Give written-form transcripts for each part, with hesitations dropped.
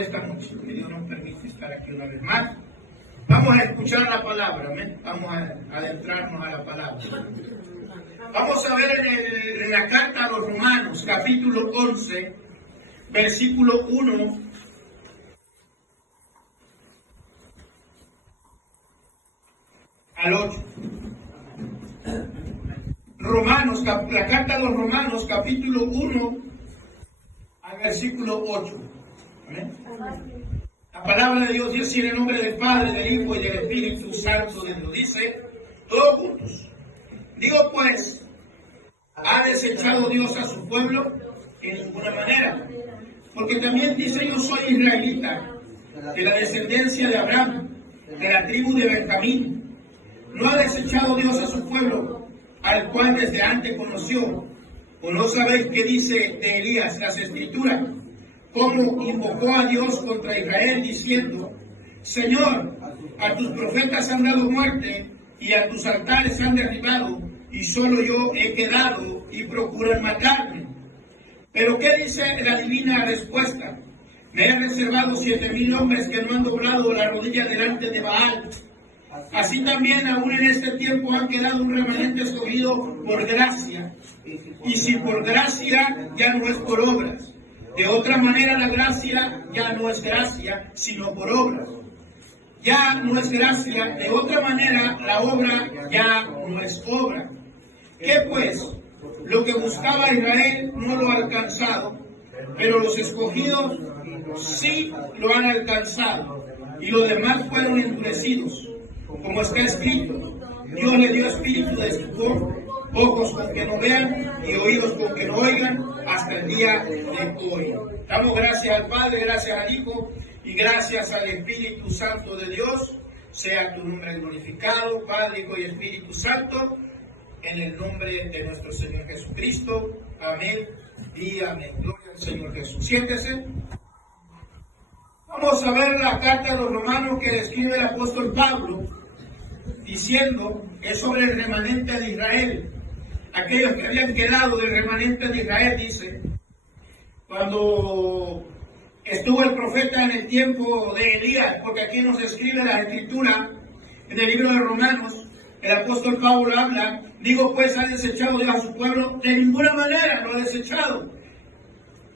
esta noche, que Dios nos permite estar aquí una vez más. Vamos a escuchar la palabra, amén. Vamos a adentrarnos a la palabra. Vamos a ver en la carta a los Romanos, capítulo 11, versículo 1 al 8. La carta a los Romanos, capítulo 1 al versículo 8. ¿Amén? La palabra de Dios dice en el nombre del Padre, del Hijo y del Espíritu Santo de Dios. Dice, todos juntos. Digo pues, ¿ha desechado Dios a su pueblo? En ninguna manera. Porque también dice, yo soy israelita, de la descendencia de Abraham, de la tribu de Benjamín. ¿No ha desechado Dios a su pueblo, al cual desde antes conoció? ¿O no sabéis qué dice de Elías las Escrituras? Cómo invocó a Dios contra Israel, diciendo, Señor, a tus profetas han dado muerte, y a tus altares han derribado, y solo yo he quedado, y procuran matarme. Pero ¿qué dice la divina respuesta? Me he reservado 7,000 hombres que no han doblado la rodilla delante de Baal. Así también aún en este tiempo han quedado un remanente escogido por gracia. Y si por gracia, ya no es por obras. De otra manera la gracia ya no es gracia, sino por obras. Ya no es gracia, de otra manera la obra ya no es obra. ¿Qué pues? Lo que buscaba Israel no lo ha alcanzado, pero los escogidos sí lo han alcanzado, y los demás fueron endurecidos. Como está escrito, Dios le dio espíritu de estupor, ojos con que no vean y oídos con que no oigan, hasta el día de hoy. Damos gracias al Padre, gracias al Hijo y gracias al Espíritu Santo de Dios. Sea tu nombre glorificado, Padre, Hijo y Espíritu Santo, en el nombre de nuestro Señor Jesucristo. Amén y amén. Gloria al Señor Jesús. Siéntese. Vamos a ver la carta de los Romanos que escribe el apóstol Pablo, diciendo que es sobre el remanente de Israel. Aquellos que habían quedado del remanente de Israel, dice, cuando estuvo el profeta en el tiempo de Elías, porque aquí nos escribe la Escritura, en el libro de Romanos, el apóstol Pablo habla, digo pues, ¿ha desechado Dios a su pueblo? De ninguna manera lo ha desechado.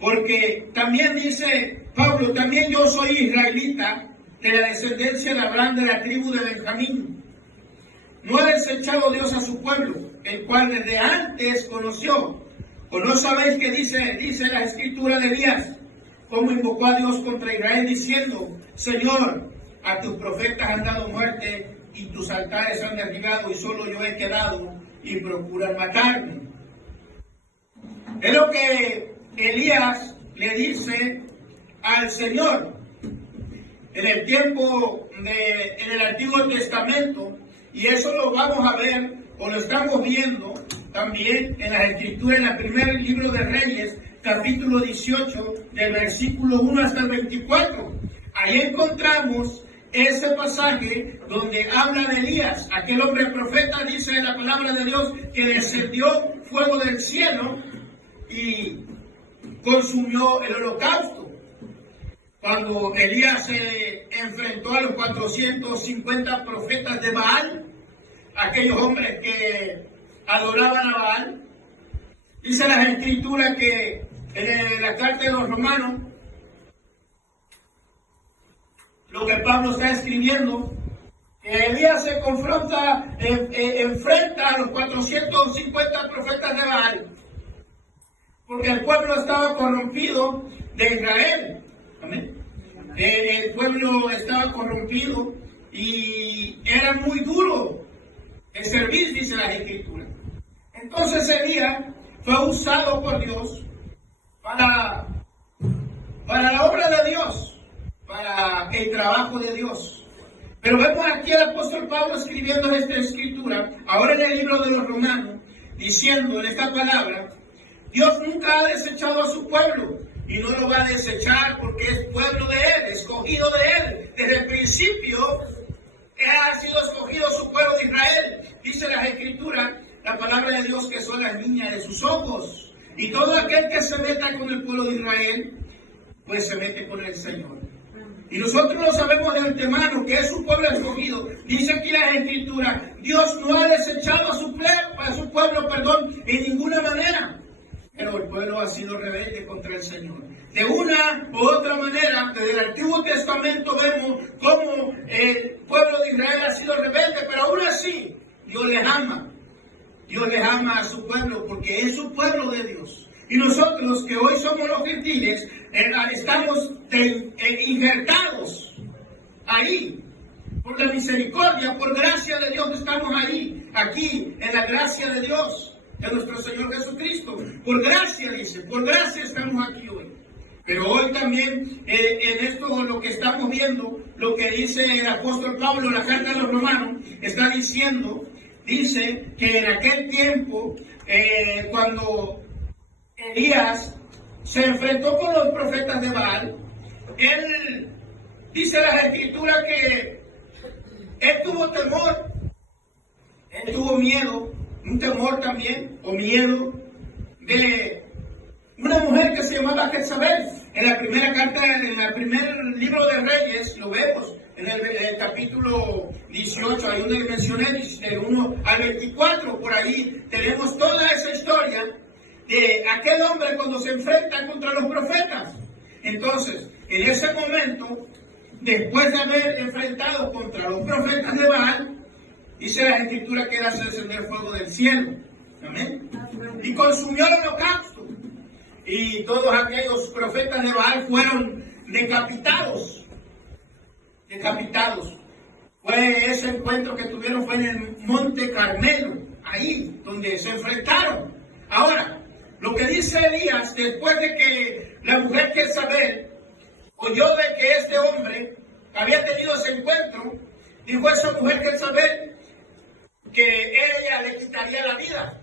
Porque también dice Pablo, también yo soy israelita, de la descendencia de Abraham, de la tribu de Benjamín. No ha desechado Dios a su pueblo, el cual desde antes conoció. ¿O no sabéis qué dice la Escritura de Elías? Cómo invocó a Dios contra Israel, diciendo, Señor, a tus profetas han dado muerte, y tus altares han derribado, y solo yo he quedado, y procuran matarme. Es lo que Elías le dice al Señor en el tiempo en el Antiguo Testamento, y eso lo vamos a ver, o lo estamos viendo también en las Escrituras, en el primer libro de Reyes, capítulo 18, del versículo 1 hasta el 24. Ahí encontramos ese pasaje donde habla de Elías, aquel hombre profeta, dice la palabra de Dios, que descendió fuego del cielo y consumió el holocausto. Cuando Elías se enfrentó a los 450 profetas de Baal, aquellos hombres que adoraban a Baal, dice las Escrituras que en la carta de los Romanos, lo que Pablo está escribiendo, que Elías se enfrenta a los 450 profetas de Baal, porque el pueblo estaba corrompido de Israel. Amén. El pueblo estaba corrompido y era muy duro el servir, dice la Escritura. Entonces Elías fue usado por Dios para la obra de Dios, para el trabajo de Dios. Pero vemos aquí al apóstol Pablo escribiendo esta Escritura, ahora en el libro de los Romanos, diciendo en esta palabra, Dios nunca ha desechado a su pueblo, y no lo va a desechar porque es pueblo de Él, escogido de Él. Desde el principio ha sido escogido su pueblo de Israel. Dice las Escrituras, la palabra de Dios, que son las niñas de sus ojos. Y todo aquel que se meta con el pueblo de Israel, pues se mete con el Señor. Y nosotros lo sabemos de antemano, que es un pueblo escogido. Dice aquí la Escritura, Dios no ha desechado a su pueblo, en ninguna manera. Pero el pueblo ha sido rebelde contra el Señor. De una u otra manera, desde el Antiguo Testamento vemos cómo el pueblo de Israel ha sido rebelde, pero aún así, Dios les ama. Dios les ama a su pueblo porque es su pueblo de Dios. Y nosotros que hoy somos los gentiles, estamos injertados ahí. Por la misericordia, por gracia de Dios estamos ahí, aquí, en la gracia de Dios, de nuestro Señor Jesucristo. Por gracia, dice, por gracia estamos aquí hoy. Pero hoy también, en esto lo que estamos viendo, lo que dice el apóstol Pablo en la carta a los Romanos, está diciendo, dice que en aquel tiempo, cuando Elías se enfrentó con los profetas de Baal, él dice la Escritura que él tuvo temor, él tuvo miedo, un temor también, o miedo, de una mujer que se llamaba Jezabel. En la primera carta, en el primer libro de Reyes, lo vemos, en el capítulo 18, ahí donde le mencioné, del 1 al 24, por ahí tenemos toda esa historia de aquel hombre cuando se enfrenta contra los profetas. Entonces, en ese momento, después de haber enfrentado contra los profetas de Baal, dice la Escritura que era hacer descender fuego del cielo. Amén. Y consumió el holocausto. Y todos aquellos profetas de Baal fueron decapitados. Decapitados. Fue ese encuentro que tuvieron, fue en el Monte Carmelo, ahí donde se enfrentaron. Ahora, lo que dice Elías, después de que la mujer Jezabel oyó de que este hombre había tenido ese encuentro, dijo a esa mujer Jezabel que ella le quitaría la vida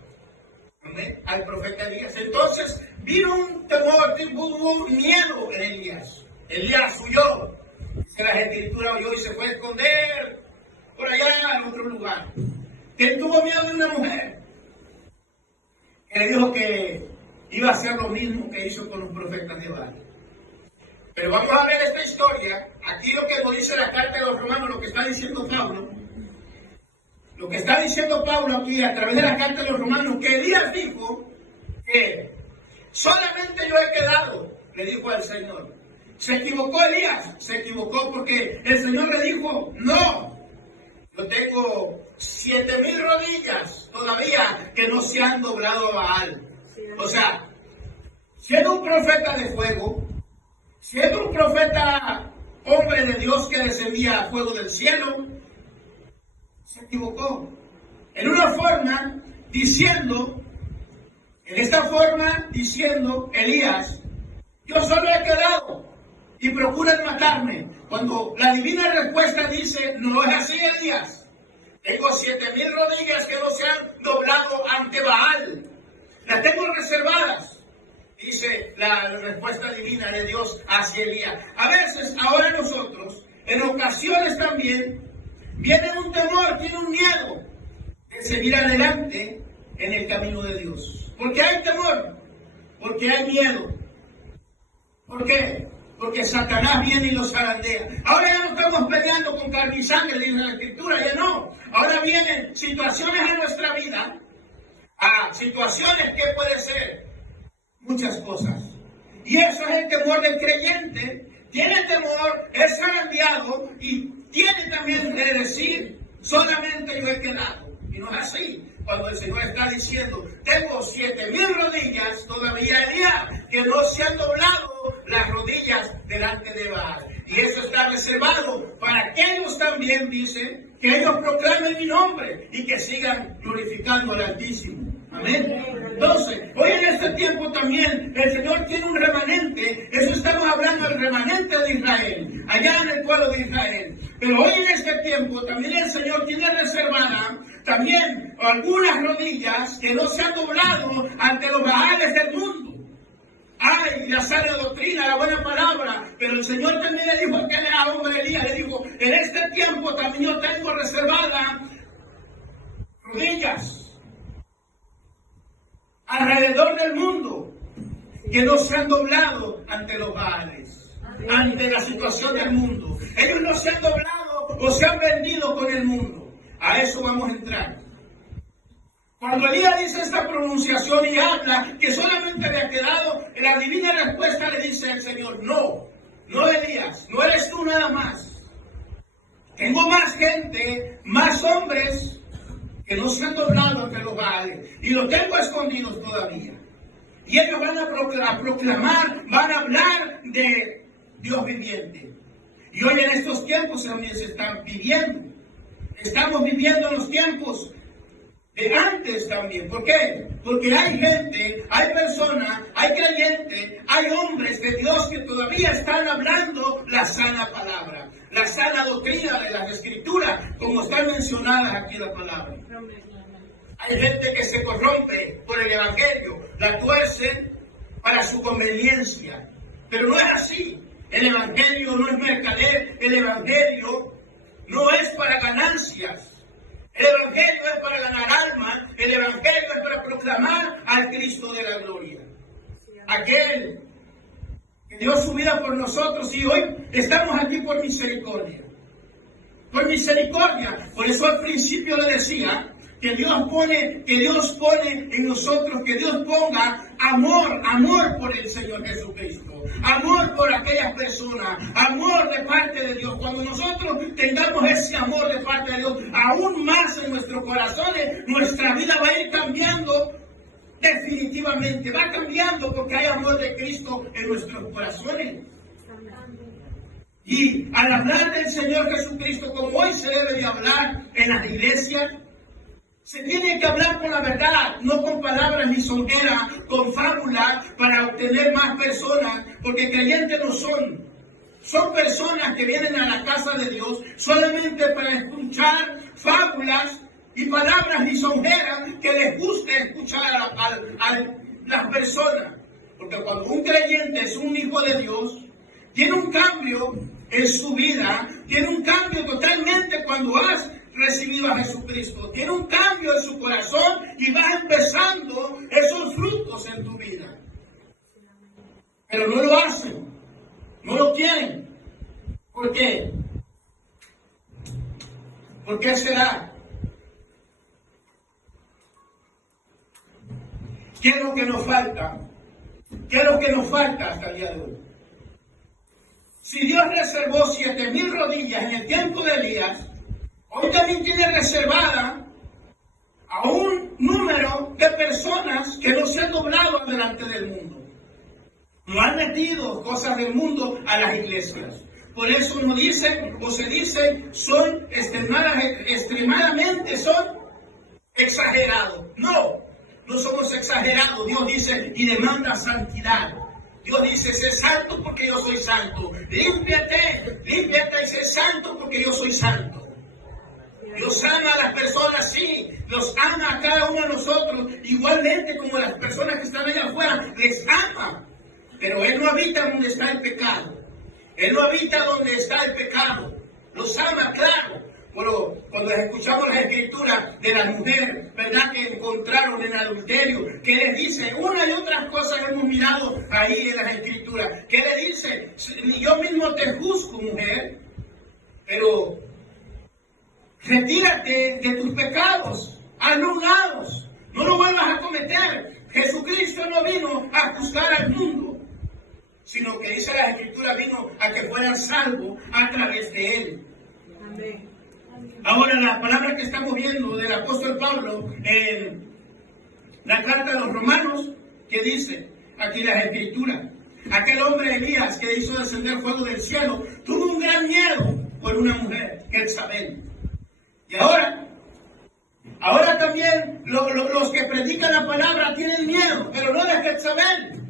al profeta Elías. Entonces vino un temor, hubo un miedo en Elías. Elías huyó, dice la Escritura, huyó y se fue a esconder por allá en otro lugar. Él tuvo miedo de una mujer que le dijo que iba a hacer lo mismo que hizo con los profetas de Baal. Pero vamos a ver esta historia. Aquí lo que nos dice la carta de los Romanos, lo que está diciendo Pablo. Lo que está diciendo Pablo aquí a través de la carta de los Romanos, que Elías dijo que solamente yo he quedado, le dijo al Señor. ¿Se equivocó Elías? Se equivocó porque el Señor le dijo, no, yo tengo 7,000 rodillas todavía que no se han doblado a Baal. O sea, siendo un profeta de fuego, siendo un profeta hombre de Dios que descendía a fuego del cielo, se equivocó. En una forma, en esta forma, diciendo, Elías, yo solo he quedado y procuran matarme. Cuando la divina respuesta dice, no es así, Elías. Tengo 7,000 rodillas que no se han doblado ante Baal. Las tengo reservadas. Dice la respuesta divina de Dios hacia Elías. A veces, ahora nosotros, en ocasiones también, viene un temor, tiene un miedo de seguir adelante en el camino de Dios. ¿Por qué hay temor? Porque hay miedo. ¿Por qué? Porque Satanás viene y los zarandea. Ahora ya no estamos peleando con carne y sangre, dice la Escritura, ya no. Ahora vienen situaciones en nuestra vida, situaciones que puede ser muchas cosas. Y eso es el temor del creyente. Tiene temor, es zarandeado y tiene también de decir, solamente yo he quedado. Y no es así. Cuando el Señor está diciendo, tengo 7,000 rodillas todavía, Elías, que no se han doblado las rodillas delante de Baal. Y eso está reservado para aquellos también, dice, que ellos proclamen mi nombre y que sigan glorificando al Altísimo. Amén. Entonces, hoy en este tiempo también el Señor tiene un remanente. Eso estamos hablando del remanente de Israel, allá en el pueblo de Israel. Pero hoy en este tiempo también el Señor tiene reservada también algunas rodillas que no se han doblado ante los Baales del mundo. Ay, la sana doctrina, la buena palabra. Pero el Señor también le dijo a aquel hombre Elías, le dijo, en este tiempo también yo tengo reservada rodillas alrededor del mundo que no se han doblado ante los Baales. ante la situación del mundo. Ellos no se han doblado o se han vendido con el mundo. A eso vamos a entrar. Cuando Elías dice esta pronunciación y habla, que solamente le ha quedado, la divina respuesta le dice al Señor: no, no Elías, no eres tú nada más. Tengo más gente, más hombres que no se han doblado ante los Baales, y los tengo escondidos todavía. Y ellos van a proclamar, van a hablar de Dios viviente. Y hoy en estos tiempos también se están pidiendo. Estamos viviendo los tiempos de antes también. ¿Por qué? Porque hay gente, hay personas, hay creyentes, hay hombres de Dios que todavía están hablando la sana palabra, la sana doctrina de las Escrituras, como están mencionadas aquí en la palabra. Hay gente que se corrompe por el Evangelio, la tuercen para su conveniencia. Pero no es así. El Evangelio no es mercader, el Evangelio no es para ganancias. El Evangelio es para ganar almas, el Evangelio es para proclamar al Cristo de la gloria. Aquel que dio su vida por nosotros, y hoy estamos aquí por misericordia. Por misericordia. Por eso al principio le decía que Dios pone en nosotros, que Dios ponga amor por el Señor Jesucristo, amor por aquellas personas, amor de parte de Dios. Cuando nosotros tengamos ese amor de parte de Dios, aún más en nuestros corazones, nuestra vida va a ir cambiando definitivamente, va cambiando porque hay amor de Cristo en nuestros corazones. Y al hablar del Señor Jesucristo, como hoy se debe de hablar en las iglesias, se tiene que hablar con la verdad, no con palabras lisonjeras, con fábulas para obtener más personas, porque creyentes no son. Son personas que vienen a la casa de Dios solamente para escuchar fábulas y palabras lisonjeras que les guste escuchar a las personas. Porque cuando un creyente es un hijo de Dios, tiene un cambio en su vida, tiene un cambio totalmente cuando has recibido a Jesucristo, tiene un cambio en su corazón y vas empezando esos frutos en tu vida. Pero no lo hacen, no lo quieren. ¿Por qué? ¿Por qué será? ¿Qué es lo que nos falta? ¿Qué es lo que nos falta hasta el día de hoy? Si Dios reservó 7,000 rodillas en el tiempo de Elías, hoy también tiene reservada a un número de personas que no se han doblado delante del mundo. No han metido cosas del mundo a las iglesias. Por eso nos dicen, o se dice, son extremadamente son exagerados. No, no somos exagerados. Dios dice y demanda santidad. Dios dice, sé santo porque yo soy santo. Límpiate y sé santo porque yo soy santo. Dios ama a las personas, sí, los ama a cada uno de nosotros, igualmente como a las personas que están allá afuera, les ama. Pero Él no habita donde está el pecado. Él no habita donde está el pecado. Los ama, claro. Pero cuando escuchamos las escrituras de las mujeres, ¿verdad?, que encontraron en adulterio, que les dice, una y otras cosas que hemos mirado ahí en las escrituras, que le dice, yo mismo te juzgo, mujer, pero retírate de tus pecados, hazlo a un lado, no lo vuelvas a cometer. Jesucristo no vino a juzgar al mundo, sino que dice la Escritura, vino a que fueran salvos a través de Él. Amén. Ahora la palabra que estamos viendo del apóstol Pablo en la carta a los Romanos, que dice aquí las Escrituras, aquel hombre Elías que hizo descender fuego del cielo, tuvo un gran miedo por una mujer, Jezabel. Y ahora también los que predican la palabra tienen miedo, pero no de Jezabel.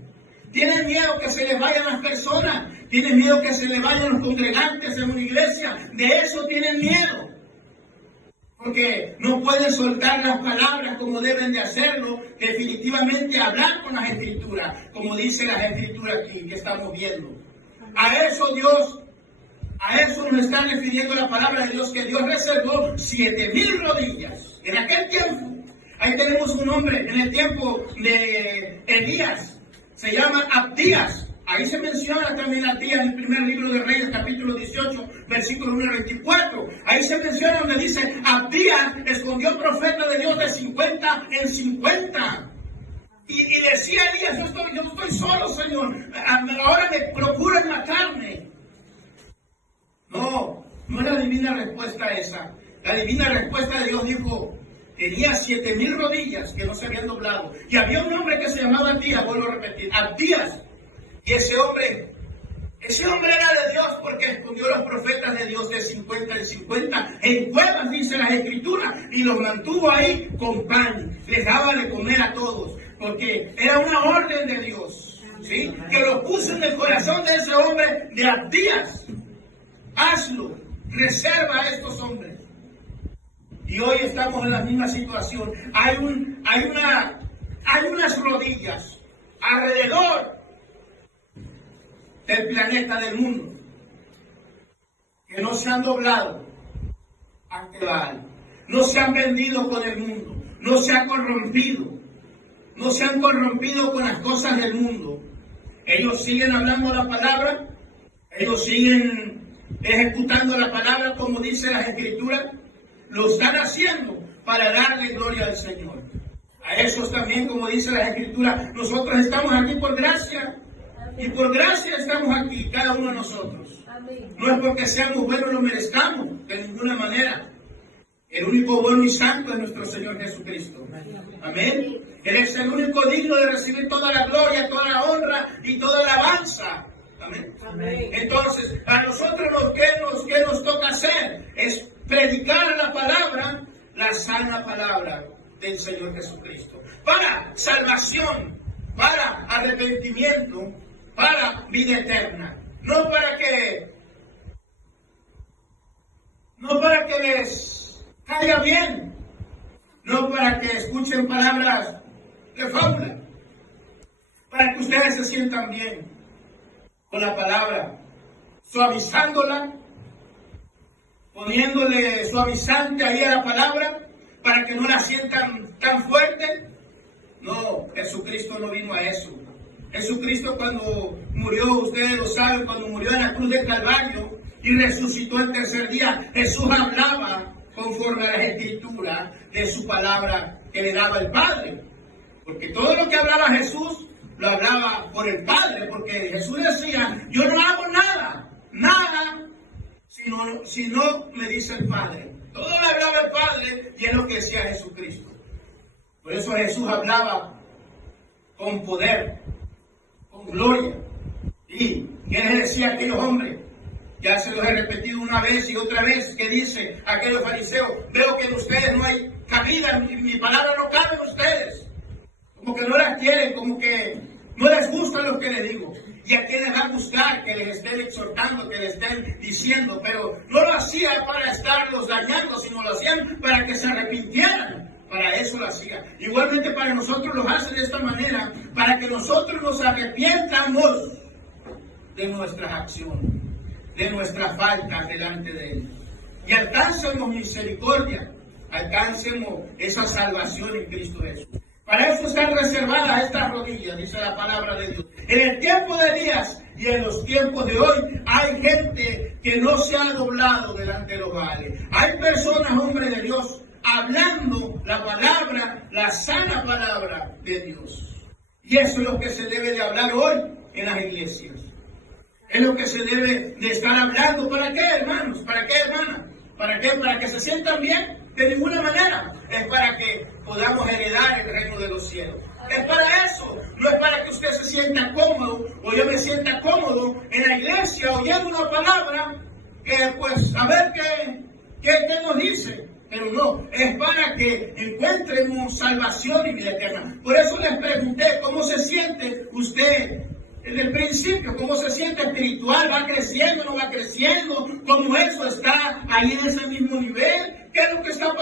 Tienen miedo que se les vayan las personas, tienen miedo que se les vayan los congregantes en una iglesia, de eso tienen miedo. Porque no pueden soltar las palabras como deben de hacerlo, definitivamente hablar con las Escrituras, como dice las Escrituras aquí que estamos viendo. A eso nos está refiriendo la palabra de Dios, que Dios reservó 7,000 rodillas. En aquel tiempo, ahí tenemos un hombre, en el tiempo de Elías, se llama Abdías. Ahí se menciona también Abdías en el primer libro de Reyes, capítulo 18, versículo 1 al 24. Ahí se menciona donde dice, Abdías escondió profeta de Dios de 50 en 50. Y decía Elías, yo no estoy solo, Señor. Ahora me procuran matarme. No es la divina respuesta esa. La divina respuesta de Dios dijo, tenía 7,000 rodillas que no se habían doblado. Y había un hombre que se llamaba Abdías, vuelvo a repetir, Abdías. Y ese hombre era de Dios porque escondió a los profetas de Dios de 50 en 50 en cuevas, dice las Escrituras, y los mantuvo ahí con pan. Les daba de comer a todos, porque era una orden de Dios, ¿sí? Que lo puso en el corazón de ese hombre de Abdías. Hazlo, reserva a estos hombres. Y hoy estamos en la misma situación. Hay unas rodillas alrededor del planeta, del mundo, que no se han doblado ante Baal, no se han vendido con el mundo, no se han corrompido con las cosas del mundo. Ellos siguen hablando la palabra, ellos siguen ejecutando la palabra como dice las Escrituras, lo están haciendo para darle gloria al Señor. A esos también, como dice las Escrituras, nosotros estamos aquí por gracia. Y por gracia estamos aquí, cada uno de nosotros. Amén. No es porque seamos buenos o lo merezcamos, de ninguna manera. El único bueno y santo es nuestro Señor Jesucristo. Amén. Él es el único digno de recibir toda la gloria, toda la honra y toda la alabanza. Amén. Amén. Entonces, a nosotros ¿qué nos toca hacer? Es predicar la palabra, la sana palabra del Señor Jesucristo. Para salvación, para arrepentimiento, para vida eterna, no para que les caiga bien, no para que escuchen palabras de fábula, para que ustedes se sientan bien con la palabra, suavizándola, poniéndole suavizante ahí a la palabra, para que no la sientan tan fuerte. No, Jesucristo no vino a eso. Jesucristo cuando murió, ustedes lo saben, cuando murió en la cruz del Calvario y resucitó el tercer día, Jesús hablaba conforme a las Escrituras de su palabra que le daba el Padre. Porque todo lo que hablaba Jesús, lo hablaba por el Padre, porque Jesús decía, yo no hago nada, si no me dice el Padre. Todo lo hablaba el Padre y es lo que decía Jesucristo. Por eso Jesús hablaba con poder, con gloria. Y ¿qué les decía a aquellos hombres? Ya se los he repetido una vez y otra vez, que dice aquellos fariseos, veo que en ustedes no hay cabida, mi palabra no cabe en ustedes. Como que no las quieren, como que no les gusta lo que les digo. Y a quién les va a gustar que les estén exhortando, que les estén diciendo, pero no lo hacía para estarlos dañando, sino lo hacían para que se arrepintieran. Para eso lo hacía. Igualmente para nosotros lo hace de esta manera, para que nosotros nos arrepientamos de nuestras acciones, de nuestras faltas delante de Él. Y alcancemos misericordia, alcancemos esa salvación en Cristo Jesús. Para eso están reservadas estas rodillas, dice la palabra de Dios. En el tiempo de Elías y en los tiempos de hoy hay gente que no se ha doblado delante de los Baales. Hay personas, hombres de Dios, hablando la palabra, la sana palabra de Dios. Y eso es lo que se debe de hablar hoy en las iglesias. Es lo que se debe de estar hablando. ¿Para qué, hermanos? ¿Para qué, hermanas? ¿Para qué? ¿Para que se sientan bien? De ninguna manera. Es para que podamos heredar el reino de los cielos. Es para eso. No es para que usted se sienta cómodo o yo me sienta cómodo en la iglesia oyendo una palabra que pues a ver qué nos dice. Pero no, es para que encuentremos salvación y vida eterna. Por eso les pregunté, ¿cómo se siente usted en el principio? ¿Cómo se siente espiritual? ¿Va creciendo, no va creciendo? ¿Cómo eso está ahí en ese mismo nivel? ¿Qué es lo que está pasando?